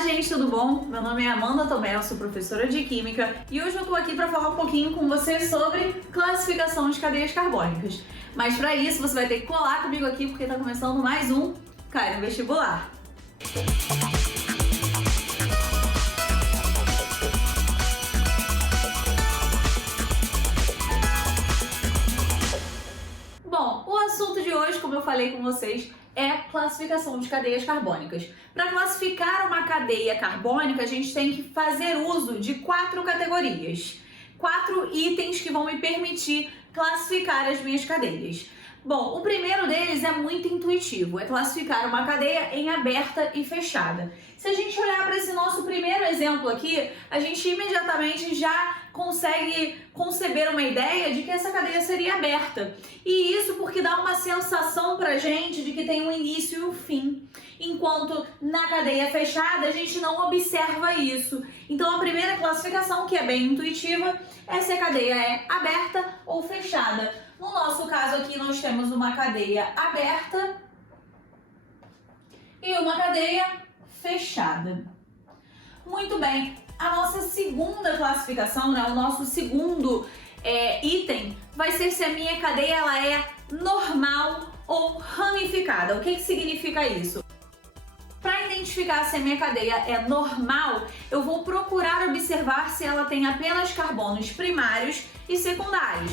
gente, tudo bom? Meu nome é Amanda Tomé, eu sou professora de Química e hoje eu tô aqui para falar um pouquinho com você sobre classificação de cadeias carbônicas. Mas para isso você vai ter que colar comigo aqui porque tá começando mais um Cai no Vestibular. Bom, o assunto de hoje, como eu falei com vocês, é classificação de cadeias carbônicas. Para classificar uma cadeia carbônica, a gente tem que fazer uso de 4 categorias. 4 itens que vão me permitir classificar as minhas cadeias. Bom, o primeiro deles é muito intuitivo, é classificar uma cadeia em aberta e fechada. Se a gente olhar para esse nosso primeiro exemplo aqui, a gente imediatamente já consegue conceber uma ideia de que essa cadeia seria aberta. E isso porque dá uma sensação pra gente de que tem um início e um fim. Enquanto na cadeia fechada a gente não observa isso. Então a primeira classificação, que é bem intuitiva, é se a cadeia é aberta ou fechada. No nosso caso aqui nós temos uma cadeia aberta e uma cadeia fechada. Muito bem, a nossa segunda classificação, né, o nosso segundo item vai ser se a minha cadeia ela é normal ou ramificada. O que significa isso? Para identificar se a minha cadeia é normal, eu vou procurar observar se ela tem apenas carbonos primários e secundários.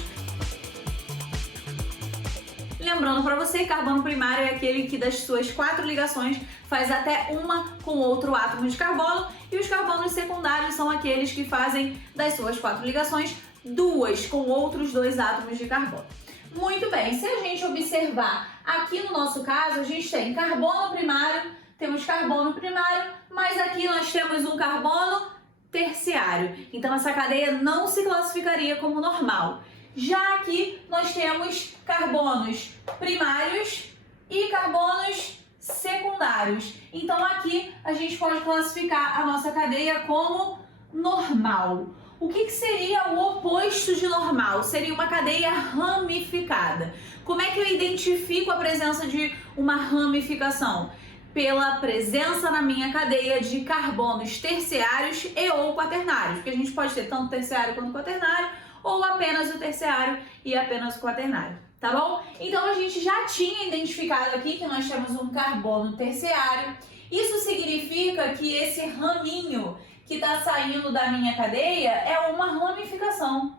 Lembrando para você, carbono primário é aquele que das suas 4 ligações faz até uma com outro átomo de carbono, e os carbonos secundários são aqueles que fazem das suas 4 ligações 2 com outros 2 átomos de carbono. Muito bem, se a gente observar aqui no nosso caso, a gente tem carbono primário, temos carbono primário, mas aqui nós temos um carbono terciário. Então essa cadeia não se classificaria como normal. Já aqui nós temos carbonos primários e carbonos secundários. Então aqui a gente pode classificar a nossa cadeia como normal. O que seria o oposto de normal? Seria uma cadeia ramificada. Como é que eu identifico a presença de uma ramificação? Pela presença na minha cadeia de carbonos terciários e ou quaternários, porque a gente pode ter tanto terciário quanto quaternário, ou apenas o terciário e apenas o quaternário, tá bom? Então a gente já tinha identificado aqui que nós temos um carbono terciário. Isso significa que esse raminho que está saindo da minha cadeia é uma ramificação.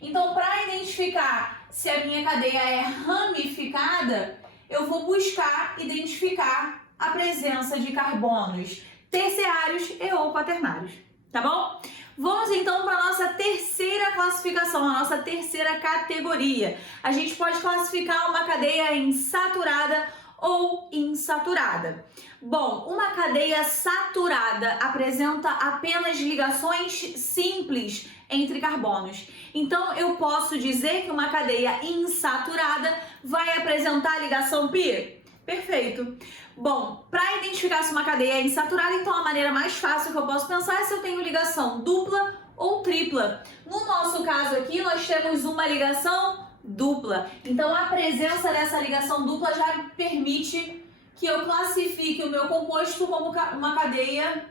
Então, para identificar se a minha cadeia é ramificada, eu vou buscar identificar a presença de carbonos terciários e ou quaternários, tá bom? Vamos então para a nossa terceira classificação, a nossa terceira categoria. A gente pode classificar uma cadeia em saturada ou insaturada. Bom, uma cadeia saturada apresenta apenas ligações simples entre carbonos. Então eu posso dizer que uma cadeia insaturada vai apresentar ligação pi? Perfeito. Bom, para identificar se uma cadeia é insaturada, então a maneira mais fácil que eu posso pensar é se eu tenho ligação dupla ou tripla. No nosso caso aqui, nós temos uma ligação dupla. Então a presença dessa ligação dupla já permite que eu classifique o meu composto como uma cadeia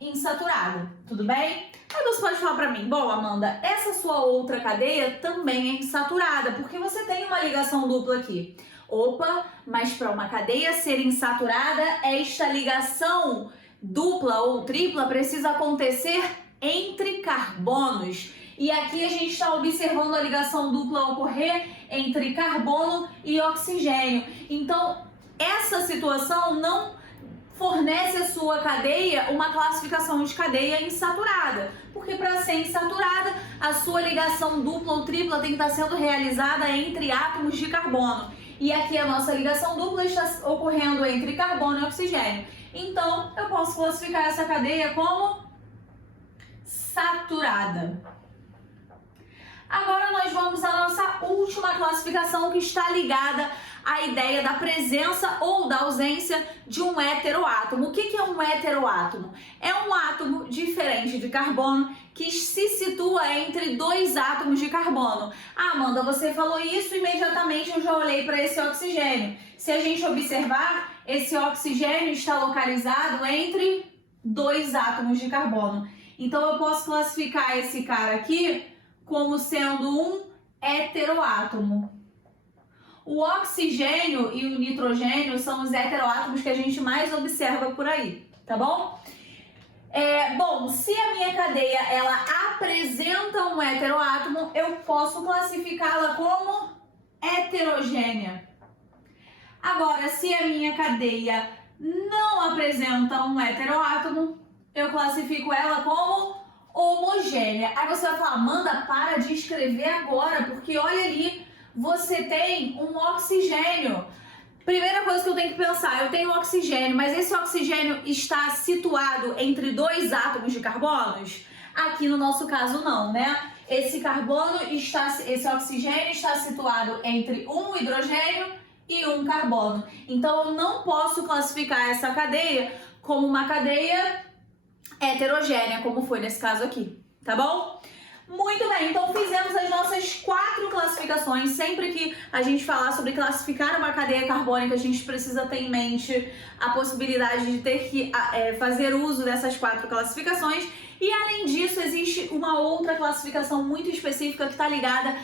insaturada. Tudo bem? Aí você pode falar para mim, bom, Amanda, essa sua outra cadeia também é insaturada, porque você tem uma ligação dupla aqui. Opa, mas para uma cadeia ser insaturada, esta ligação dupla ou tripla precisa acontecer entre carbonos. E aqui a gente está observando a ligação dupla ocorrer entre carbono e oxigênio. Então, essa situação não fornece a sua cadeia uma classificação de cadeia insaturada, porque para ser insaturada, a sua ligação dupla ou tripla tem que estar sendo realizada entre átomos de carbono. E aqui a nossa ligação dupla está ocorrendo entre carbono e oxigênio. Então, eu posso classificar essa cadeia como saturada. Agora nós vamos à nossa última classificação, que está ligada à ideia da presença ou da ausência de um heteroátomo. O que é um heteroátomo? É um átomo diferente de carbono que se situa entre dois átomos de carbono. Ah, Amanda, você falou isso, imediatamente eu já olhei para esse oxigênio. Se a gente observar, esse oxigênio está localizado entre dois átomos de carbono. Então eu posso classificar esse cara aqui como sendo um heteroátomo. O oxigênio e o nitrogênio são os heteroátomos que a gente mais observa por aí, tá bom? Bom, se a minha cadeia ela apresenta um heteroátomo, eu posso classificá-la como heterogênea. Agora, se a minha cadeia não apresenta um heteroátomo, eu classifico ela como homogênea. Aí você vai falar, Amanda, para de escrever agora, porque olha ali, você tem um oxigênio. Primeira coisa que eu tenho que pensar, eu tenho oxigênio, mas esse oxigênio está situado entre dois átomos de carbonos? Aqui no nosso caso não, né? Esse oxigênio está situado entre um hidrogênio e um carbono. Então eu não posso classificar essa cadeia como uma cadeia heterogênea, como foi nesse caso aqui, tá bom? Muito bem, então fizemos as nossas 4 classificações. Sempre que a gente falar sobre classificar uma cadeia carbônica, a gente precisa ter em mente a possibilidade de ter que fazer uso dessas 4 classificações. E além disso, existe uma outra classificação muito específica que está ligada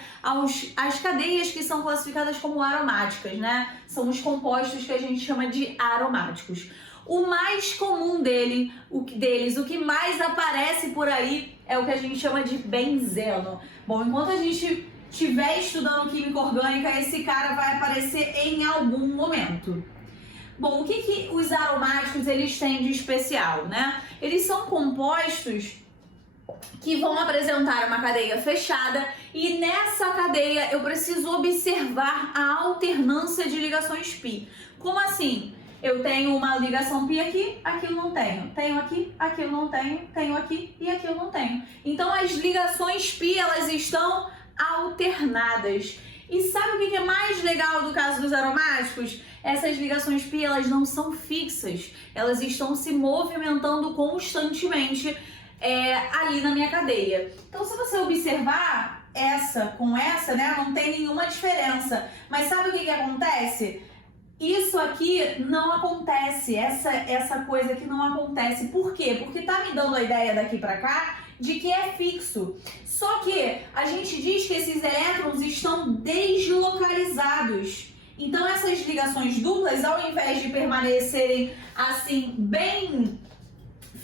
às cadeias que são classificadas como aromáticas, né? São os compostos que a gente chama de aromáticos. O mais comum deles, o que mais aparece por aí, é o que a gente chama de benzeno. Bom, enquanto a gente estiver estudando química orgânica, esse cara vai aparecer em algum momento. Bom, o que os aromáticos eles têm de especial, né? Eles são compostos que vão apresentar uma cadeia fechada e nessa cadeia eu preciso observar a alternância de ligações π. Como assim? Eu tenho uma ligação π aqui, aqui eu não tenho. Tenho aqui, aqui eu não tenho. Tenho aqui e aqui eu não tenho. Então as ligações π, elas estão alternadas. E sabe o que é mais legal do caso dos aromáticos? Essas ligações π, elas não são fixas. Elas estão se movimentando constantemente ali na minha cadeia. Então se você observar essa com essa, né, não tem nenhuma diferença. Mas sabe o que acontece? Isso aqui não acontece, essa coisa aqui não acontece. Por quê? Porque tá me dando a ideia daqui pra cá de que é fixo. Só que a gente diz que esses elétrons estão deslocalizados. Então essas ligações duplas, ao invés de permanecerem assim bem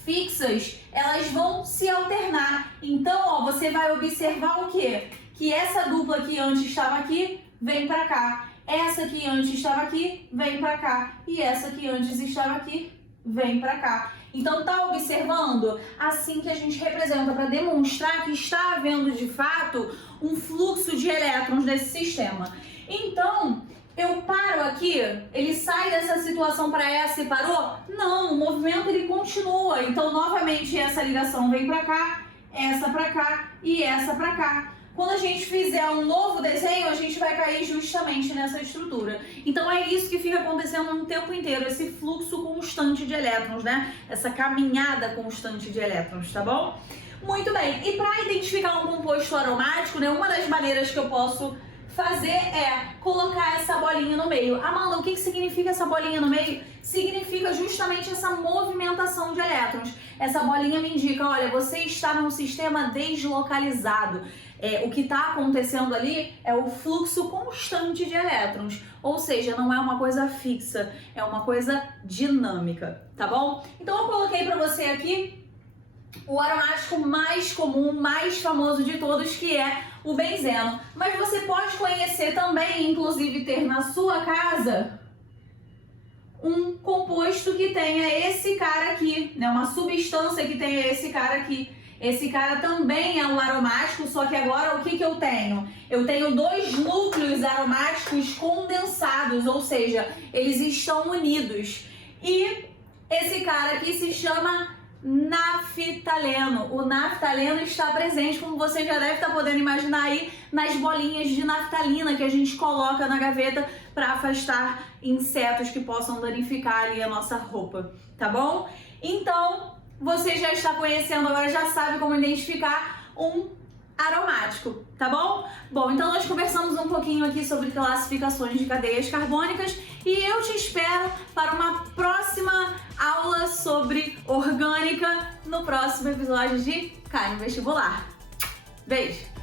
fixas, elas vão se alternar. Então, ó, você vai observar o quê? Que essa dupla que antes estava aqui, vem pra cá. Essa que antes estava aqui, vem pra cá. E essa que antes estava aqui, vem pra cá. Então, tá observando? Assim que a gente representa para demonstrar que está havendo, de fato, um fluxo de elétrons nesse sistema. Então, eu paro aqui, ele sai dessa situação para essa e parou? Não, o movimento ele continua. Então, novamente, essa ligação vem pra cá, essa pra cá e essa pra cá. Quando a gente fizer um novo desenho, a gente vai cair justamente nessa estrutura. Então é isso que fica acontecendo o tempo inteiro, esse fluxo constante de elétrons, né? Essa caminhada constante de elétrons, tá bom? Muito bem, e para identificar um composto aromático, né, uma das maneiras que eu posso fazer é colocar essa bolinha no meio. Amanda, o que significa essa bolinha no meio? Significa justamente essa movimentação de elétrons. Essa bolinha me indica, olha, você está num sistema deslocalizado. O que está acontecendo ali é o fluxo constante de elétrons, ou seja, não é uma coisa fixa, é uma coisa dinâmica, tá bom? Então eu coloquei para você aqui o aromático mais comum, mais famoso de todos, que é o benzeno. Mas você pode conhecer também, inclusive ter na sua casa, um composto que tenha esse cara aqui, né? Uma substância que tenha esse cara aqui. Esse cara também é um aromático, só que agora o que eu tenho? Eu tenho 2 núcleos aromáticos condensados, ou seja, eles estão unidos. E esse cara aqui se chama naftaleno. O naftaleno está presente, como você já deve estar podendo imaginar aí, nas bolinhas de naftalina que a gente coloca na gaveta para afastar insetos que possam danificar ali a nossa roupa, tá bom? Então, você já está conhecendo, agora já sabe como identificar um aromático, tá bom? Bom, então nós conversamos um pouquinho aqui sobre classificações de cadeias carbônicas e eu te espero para uma próxima aula sobre orgânica no próximo episódio de Cai no Vestibular. Beijo!